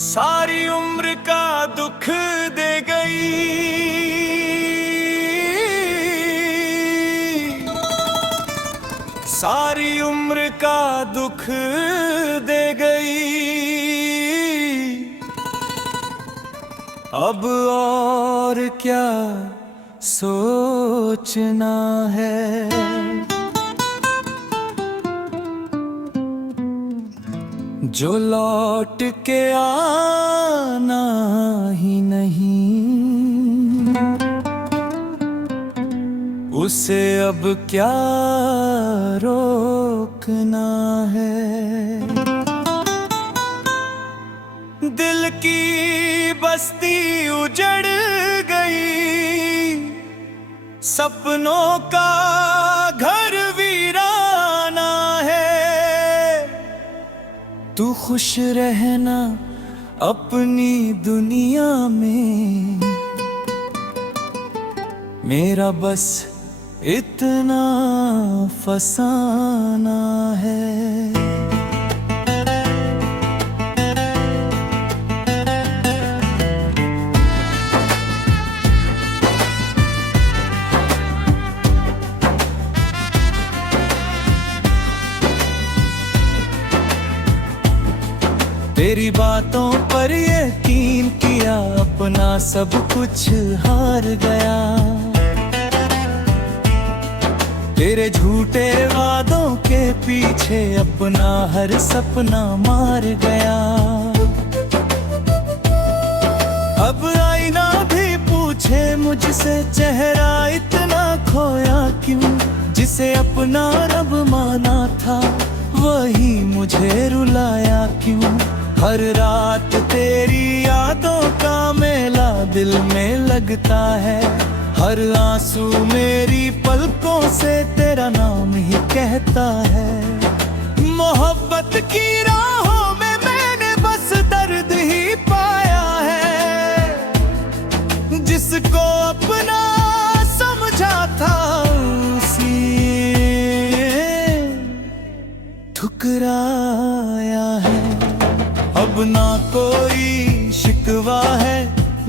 सारी उम्र का दुख दे गई, सारी उम्र का दुख दे गई। अब और क्या सोचना है, जो लौट के आना ही नहीं, उसे अब क्या रोकना है। दिल की बस्ती उजड़ गई, सपनों का घर वीराना है। तू खुश रहना अपनी दुनिया में, मेरा बस इतना फसाना है। तेरी बातों पर यकीन किया, अपना सब कुछ हार गया। तेरे झूठे वादों के पीछे अपना हर सपना मार गया। अब आईना भी पूछे मुझसे, चेहरा इतना खोया क्यों। जिसे अपना रब माना था, वही मुझे रुलाया क्यों। हर रात तेरी यादों का मेला दिल में लगता है। हर आंसू मेरी पलकों से तेरा नाम ही कहता है। मोहब्बत की राहों में मैंने बस दर्द ही पाया है। जिसको अपना समझा था, उसी ठुकराया है। अब ना कोई शिकवा है,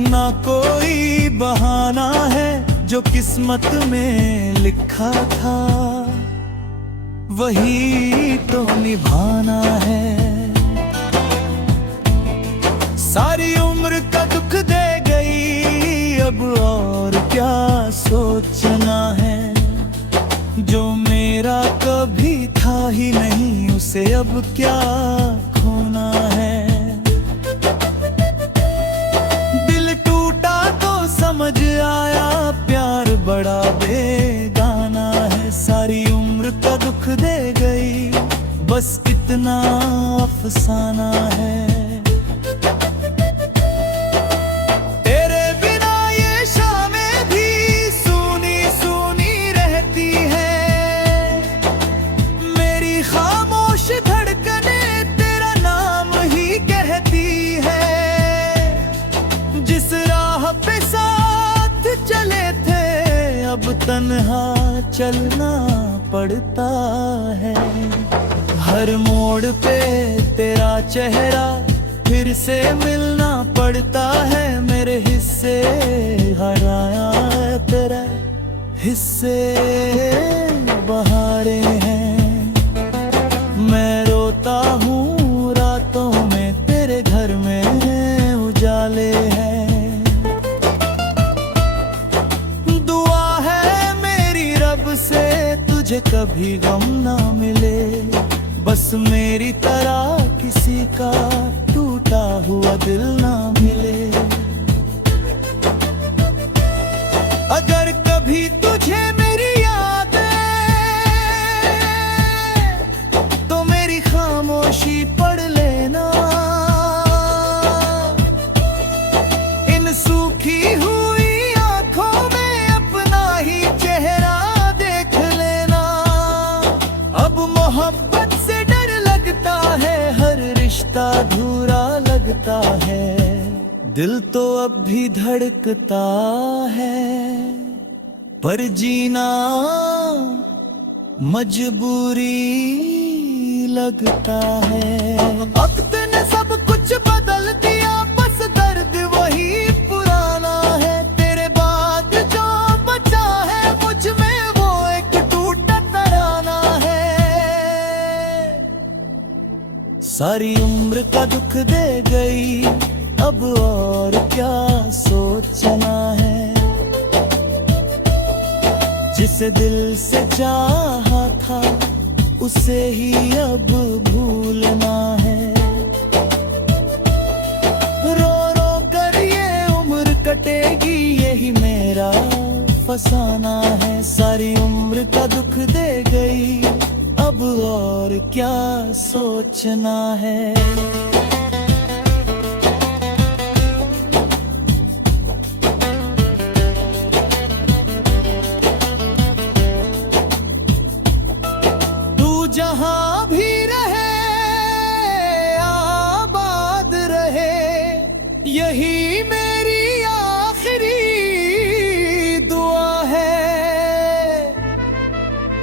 ना कोई बहाना है। जो किस्मत में लिखा था, वही तो निभाना है। सारी उम्र का दुख दे गई, अब और क्या सोचना है। जो मेरा कभी था ही नहीं, उसे अब क्या खोना है। दिल टूटा तो समझ आया, प्यार बड़ा बेगाना है। सारी उम्र का दुख दे गई, बस इतना अफसाना है। तेरे बिना ये शामें भी सूनी सूनी रहती है। मेरी खामोश धड़कने तेरा नाम ही कहती है। जिस राह पे साथ चले थे, अब तन्हा चलना पड़ता है। हर मोड़ पे तेरा चेहरा फिर से मिलना पड़ता है। मेरे हिस्से हराया है, तेरा हिस्से बहारे हैं। मैं रोता हूँ रातों में, तेरे घर में उजाले हैं। से तुझे कभी गम ना मिले, बस मेरी तरह किसी का टूटा हुआ दिल ना मिले। अगर कभी तुझे मेरी याद आए, तो मेरी खामोशी पढ़ लेना। इन सूखी हुई आंखों में अपना ही चेहरा मोहब्बत से डर लगता है। हर रिश्ता अधूरा लगता है। दिल तो अब भी धड़कता है, पर जीना मजबूरी लगता है। वक्त ने सब कुछ बदल दिया, सारी उम्र का दुख दे गई, अब और क्या सोचना है। जिसे दिल से चाहा था उसे ही अब भूलना है। रो रो कर ये उम्र कटेगी, यही मेरा फसाना है। सारी उम्र का दुख दे गई, अब और क्या सोचना है। जहां भी रहे आबाद रहे, यही मेरी आखिरी दुआ है।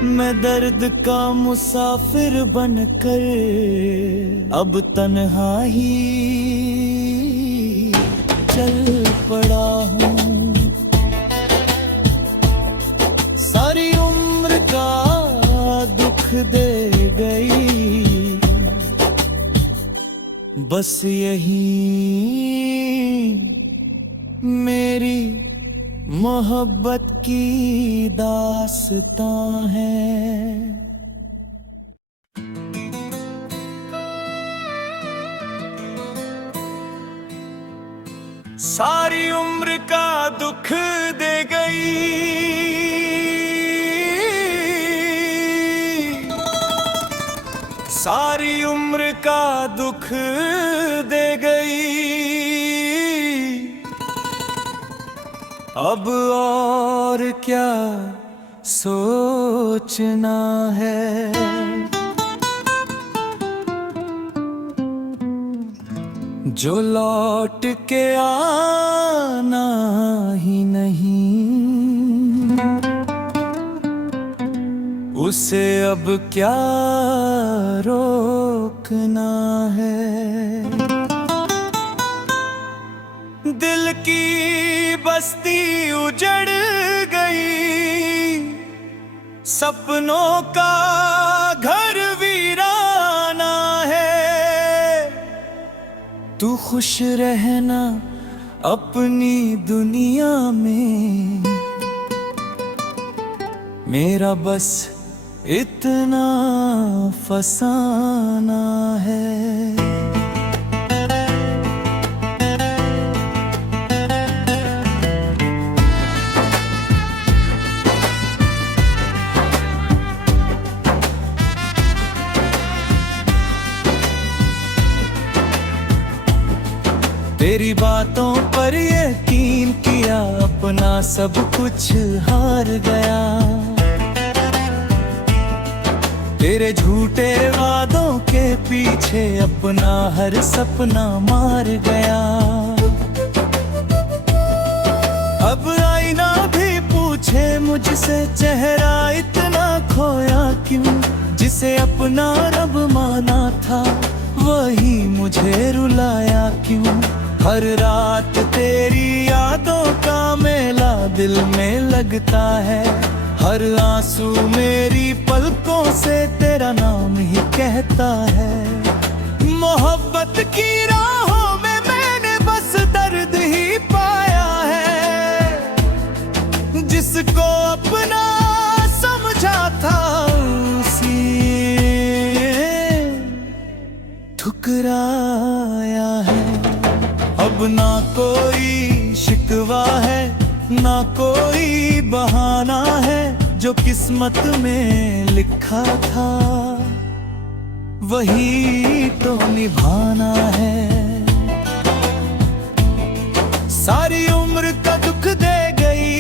मैं दर्द का मुसाफिर बनकर अब तन्हा ही चल पड़ा हूँ। सारी उम्र का दुख दे गई, बस यही मेरी मोहब्बत की दास्तां है। सारी उम्र का दुख दे गई, सारी उम्र का दुख दे गई, अब और क्या सोचना है। जो लौट के आना ही नहीं, उसे अब क्या रोकना है। दिल की बस्ती उजड़ गई, सपनों का घर वीराना है। तू खुश रहना अपनी दुनिया में, मेरा बस इतना फसाना है। तेरी बातों पर यकीन किया, अपना सब कुछ हार गया। तेरे झूठे वादों के पीछे अपना हर सपना मार गया। अब आईना भी पूछे मुझसे, चेहरा इतना खोया क्यों। जिसे अपना रब माना था, वही मुझे रुलाया क्यों। हर रात तेरी यादों का मेला दिल में लगता है। हर आंसू मेरी पलकों से तेरा नाम ही कहता है। मोहब्बत की राहों में मैंने बस दर्द ही पाया है। जिसको अपना समझा था उसी ठुकराया है। अब ना कोई शिकवा है, ना कोई बहाना है। जो किस्मत में लिखा था वही तो निभाना है। सारी उम्र का दुख दे गई,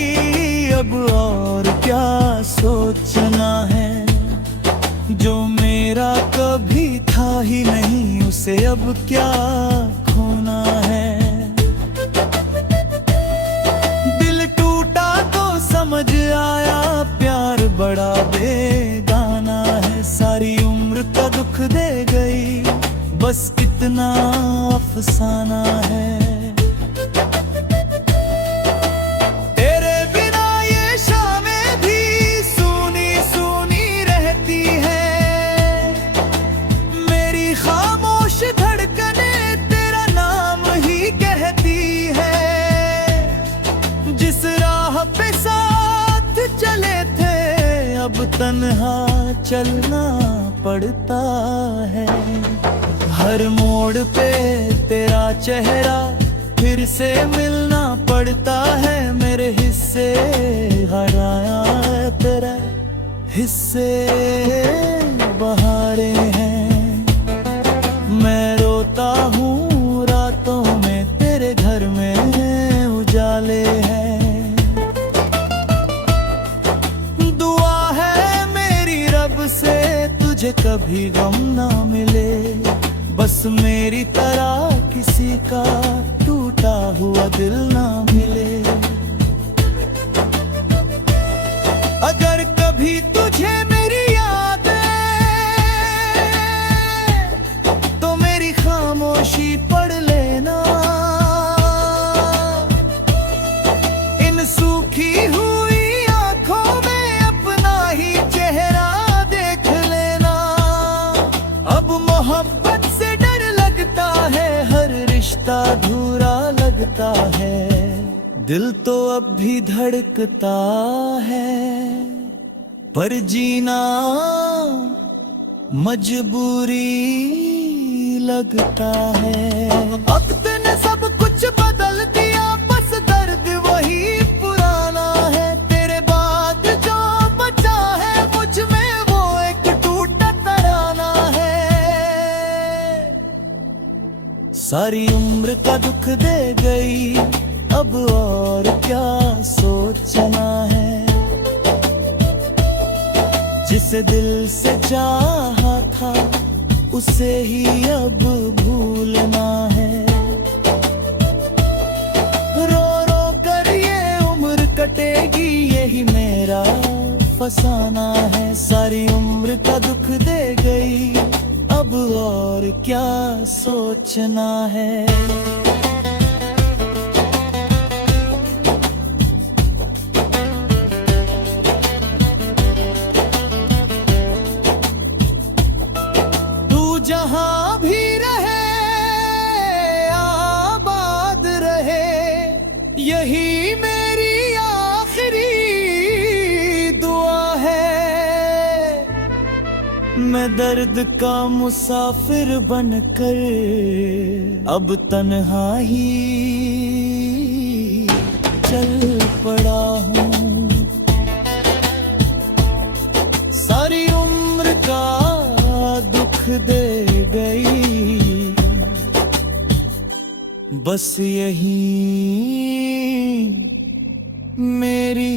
अब और क्या सोचना है। जो मेरा कभी था ही नहीं, उसे अब क्या खोना है। दिल टूटा तो समझ आया, प्यार बड़ा बेगाना है। सारी उम्र का दुख दे गई, बस इतना अफसाना है। तेरे बिना ये शामें भी सूनी सूनी रहती है। मेरी खामोश चलना पड़ता है। हर मोड़ पे तेरा चेहरा फिर से मिलना पड़ता है। मेरे हिस्से हराया है तेरा हिस्से बहारे हैं। मैं रोता हूँ रातों में, तेरे घर में उजाले हैं। दुआ है मेरी रब से तुझे कभी गम ना मिले, बस मेरी तरह किसी का टूटा हुआ दिल ना मिले। अगर कभी तुझे मेरी याद आए तो मेरी खामोशी पढ़ लेना। इन सूखी हुई आंखों में अपना ही चेहरा देख लेना। अब मोहब्बत से डर लगता है, हर रिश्ता अधूरा लगता है। दिल तो अब भी धड़कता है, पर जीना मजबूरी लगता है। वक्त ने सब कुछ बदल दिया, बस दर्द वही पुराना है। तेरे बाद जो बचा है मुझ में वो एक टूटा तराना है। सारी उम्र का दुख दे गई, अब और क्या सोचना है। जिसे दिल से चाहा था उसे ही अब भूलना है। रो रो कर ये उम्र कटेगी, यही मेरा फसाना है। सारी उम्र का दुख दे गई, अब और क्या सोचना है। जहां भी रहे आबाद रहे, यही मेरी आखिरी दुआ है। मैं दर्द का मुसाफिर बनकर अब तन्हा ही चल पड़ा हूँ। सारी उम्र का दुख दे गई, बस यही मेरी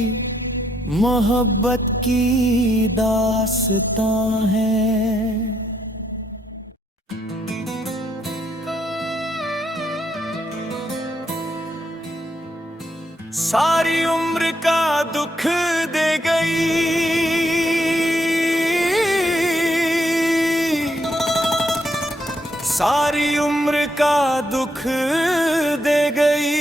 मोहब्बत की दास्तां है। सारी उम्र का दुख दे गई, सारी उम्र का दुख दे गई,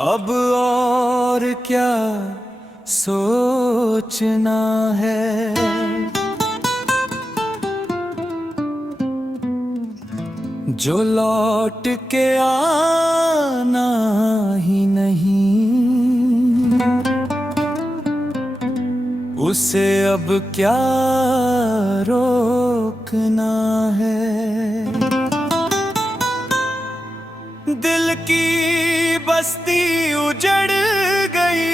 अब और क्या सोचना है। जो लौट के आना ही नहीं, उसे अब क्या रोकना है। दिल की बस्ती उजड़ गई,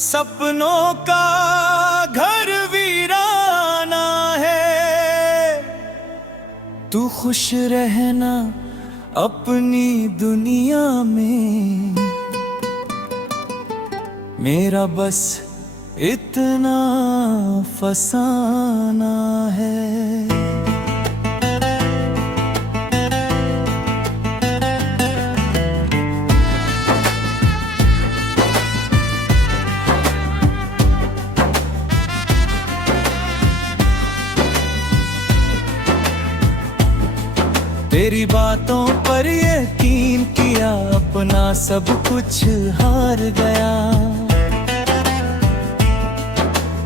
सपनों का घर वीराना है। तू खुश रहना अपनी दुनिया में, मेरा बस इतना फसाना है। तेरी बातों पर यकीन किया, अपना सब कुछ हार गया।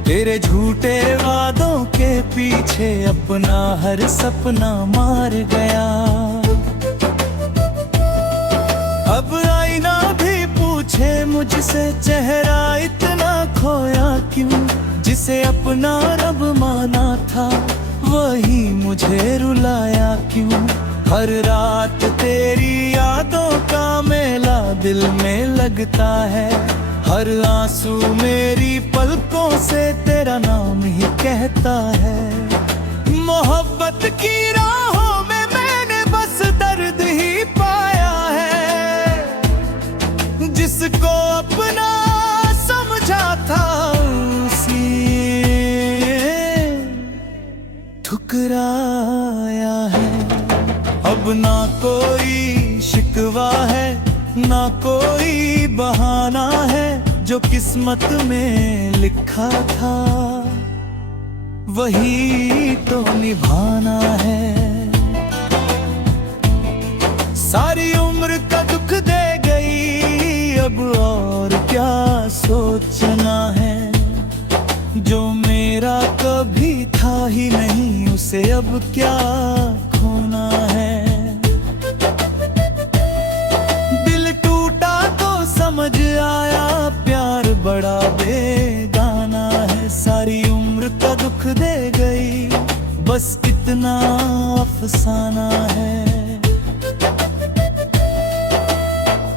तेरे झूठे वादों के पीछे अपना हर सपना मार गया। अब आईना भी पूछे मुझे मुझसे चेहरा इतना खोया क्यों, जिसे अपना रब माना था वही मुझे रुलाया क्यों। हर रात तेरी यादों का मेला दिल में लगता है, हर आंसू मेरी पलकों से तेरा नाम ही कहता है। मोहब्बत की राहों में मैंने बस दर्द ही पाया है, जिसको अपना समझा था उसी ठुकराया है। अब ना कोई शिकवा है ना कोई बहाना है, जो किस्मत में लिखा था वही तो निभाना है। सारी उम्र का दुख दे गई, अब और क्या सोचना है। जो मेरा कभी था ही नहीं उसे अब क्या खोना है। दिल टूटा तो समझ आया प्यार बड़ा बेगाना है। सारी उम्र का दुख दे गई, बस इतना अफसाना है।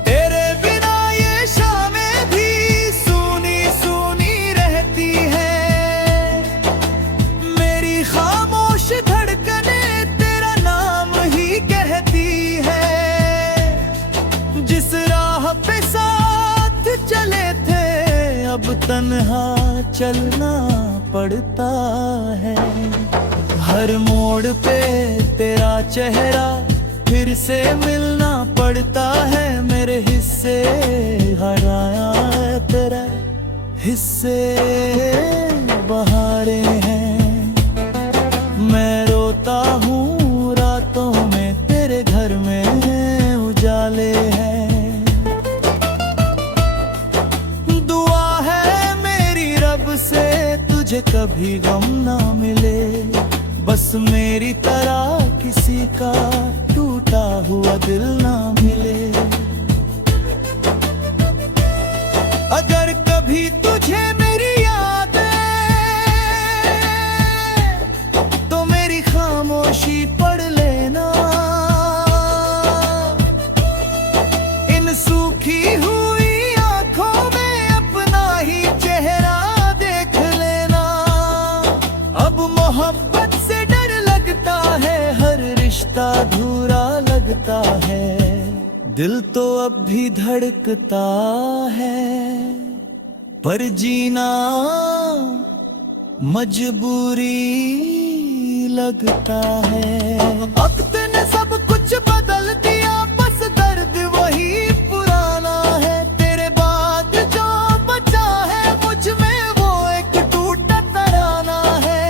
तेरे बिना ये शामें भी सूनी सूनी रहती है, मेरी खामोश धड़कने तेरा नाम ही कहती है। जिस राह पे साथ चले थे अब तन्हा चलना पड़ता है। हर मोड़ पे तेरा चेहरा फिर से मिलना पड़ता है। मेरे हिस्से हराया है तेरा हिस्से बहारे हैं। मैं रोता हूँ रातों में तेरे घर में उजाले हैं। दुआ है मेरी रब से तुझे कभी गम ना मिले, बस मेरी तरह किसी का टूटा हुआ दिल ना मिले। अगर कभी तुझे मेरी याद आए तो मेरी खामोशी पढ़ लेना। इन सूखी हुई आंखों में अपना ही चेहरा देख लेना। अब मोहब्बत से डर लगता है, हर रिश्ता अधूरा लगता है। दिल तो अब भी धड़कता है, पर जीना मजबूरी लगता है। वक्त ने सब कुछ बदल दिया, बस दर्द वही पुराना है। तेरे बाद जो बचा है मुझ में वो एक टूटा तराना है।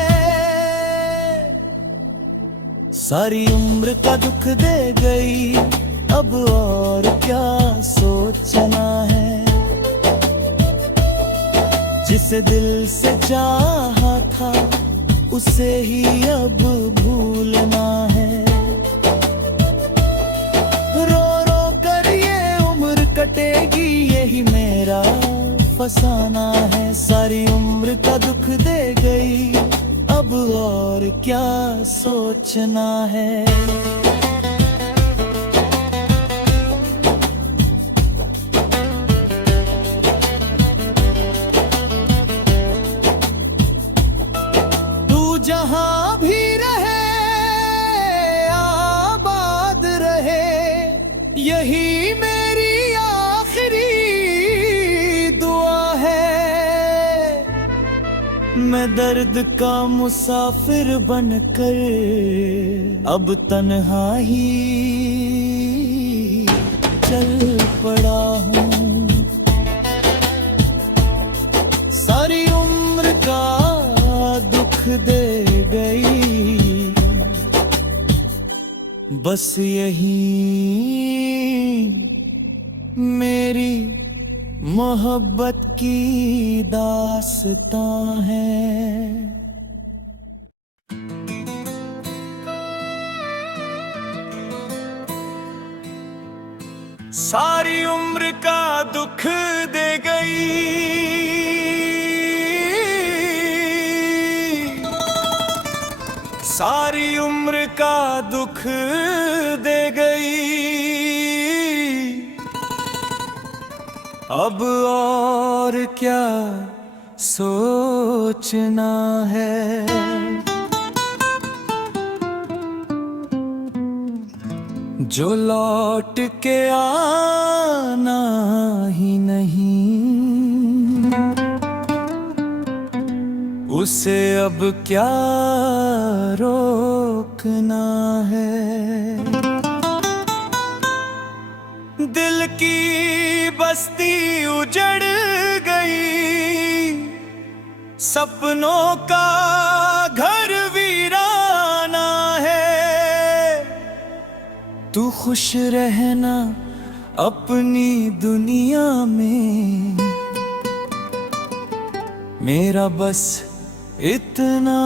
सारी उम्र का दुख दे गई, अब और क्या सोचना है। जिसे दिल से चाहा था उसे ही अब भूलना है। रो रो कर ये उम्र कटेगी, यही मेरा फसाना है। सारी उम्र का दुख दे गई, अब और क्या सोचना है। जहां भी रहे आबाद रहे, यही मेरी आखिरी दुआ है। मैं दर्द का मुसाफिर बनकर अब तन्हा ही चल पड़ा हूँ। सारी उम्र का दुख दे गई, बस यही मेरी मोहब्बत की दास्तां है। सारी उम्र का दुख दे गई, सारी उम्र का दुख दे गई। अब और क्या सोचना है, जो लौट के आना ही नहीं, उसे अब क्या रोकना है। दिल की बस्ती उजड़ गई, सपनों का घर वीराना है। तू खुश रहना अपनी दुनिया में, मेरा बस इतना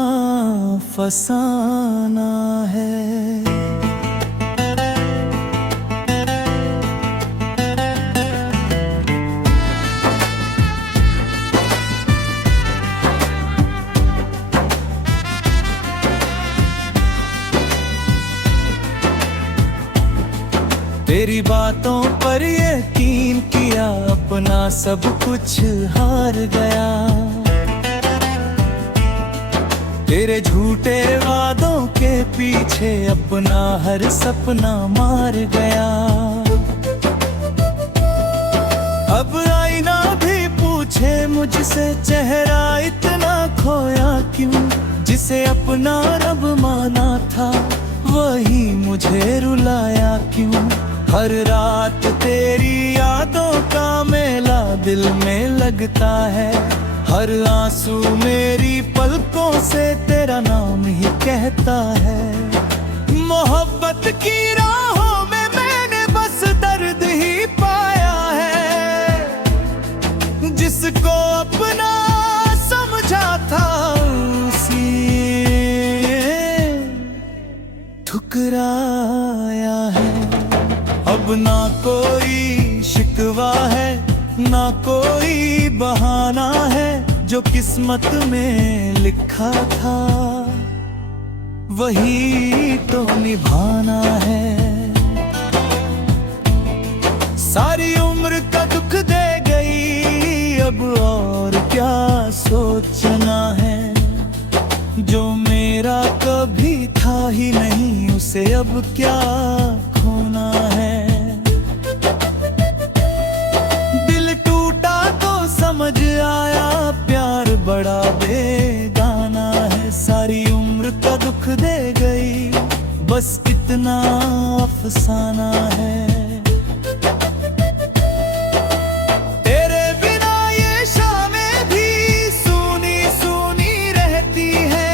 फसाना है। तेरी बातों पर यकीन किया, अपना सब कुछ हार गया। तेरे झूठे वादों के पीछे अपना हर सपना मार गया। अब आईना भी पूछे मुझसे, चेहरा इतना खोया क्यों। जिसे अपना रब माना था, वही मुझे रुलाया क्यों। हर रात तेरी यादों का मेला दिल में लगता है, हर आंसू मेरी पलकों से तेरा नाम ही कहता है। मोहब्बत की राहों में मैंने बस दर्द ही पाया है, जिसको अपना समझा था उसी ठुकराया है। अब ना कोई शिकवा है, ना कोई बहाना है, जो किस्मत में लिखा था वही तो निभाना है। सारी उम्र का दुख दे गई, अब और क्या सोचना है। जो मेरा कभी था ही नहीं, उसे अब क्या खोना है। दिल टूटा तो समझ आया, प्यार बड़ा बेगाना है। सारी उम्र का दुख दे गई, बस इतना अफसाना है। तेरे बिना ये शामें भी सूनी सूनी रहती है।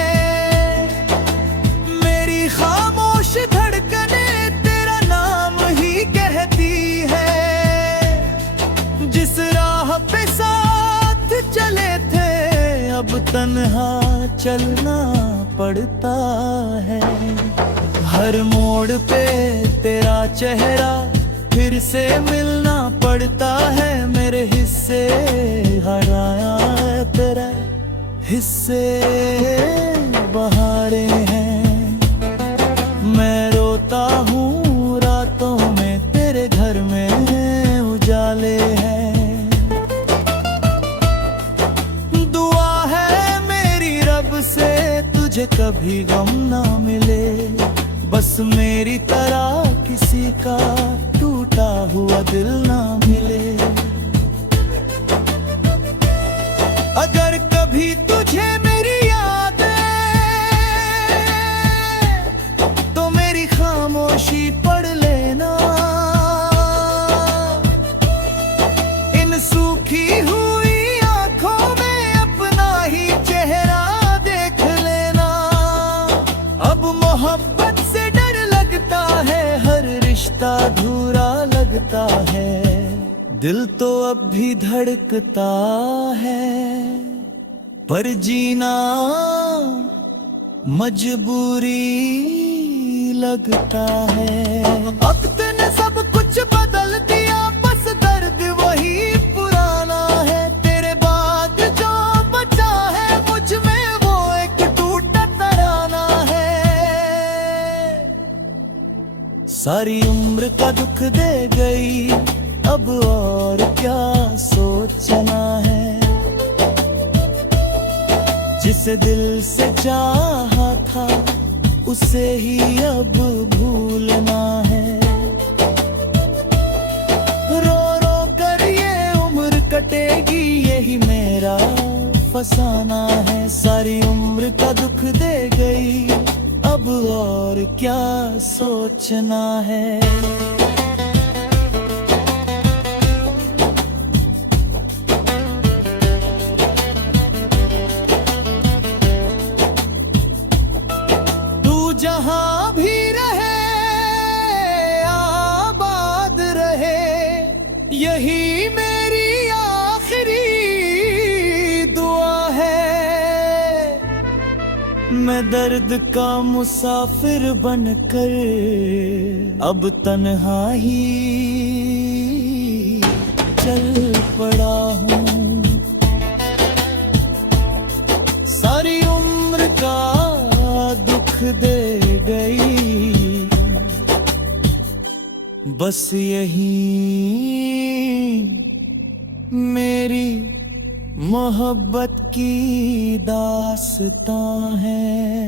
मेरी खामोश धड़कने तेरा नाम ही कहती है। जिस राह पे साथ चले थे, अब तन्हा चलना पड़ता है। हर मोड़ पे तेरा चेहरा फिर से मिलना पड़ता है। मेरे हिस्से हराया है, तेरा हिस्से बहारें हैं। मैं रोता हूँ रातों में, तेरे घर में उजाले हैं। दुआ है मेरी रब से तुझे कभी गम ना मिले, बस मेरी तरह किसी का टूटा हुआ दिल ना मिले। अगर कभी तुझे मेरी याद आए, तो मेरी खामोशी पढ़ लेना। इन सूखी हुई आंखों में अपना ही चेहरा देख लेना। अब मोहब्बत से डर लगता है, हर रिश्ता अधूरा लगता है। दिल तो अब भी धड़कता है, पर जीना मजबूरी लगता है। वक्त ने सब कुछ बदल दिया, सारी उम्र का दुख दे गई, अब और क्या सोचना है। जिसे दिल से चाहा था उसे ही अब भूलना है। रो रो कर ये उम्र कटेगी, यही मेरा फसाना है। सारी उम्र का दुख दे गई, अब और क्या सोचना है। जहां भी रहे आबाद रहे, यही मेरी आखिरी दुआ है। मैं दर्द का मुसाफिर बनकर अब तन्हा ही चल पड़ा हूँ। सारी उम्र का दुख दे गई, बस यही मेरी मोहब्बत की दास्तां है।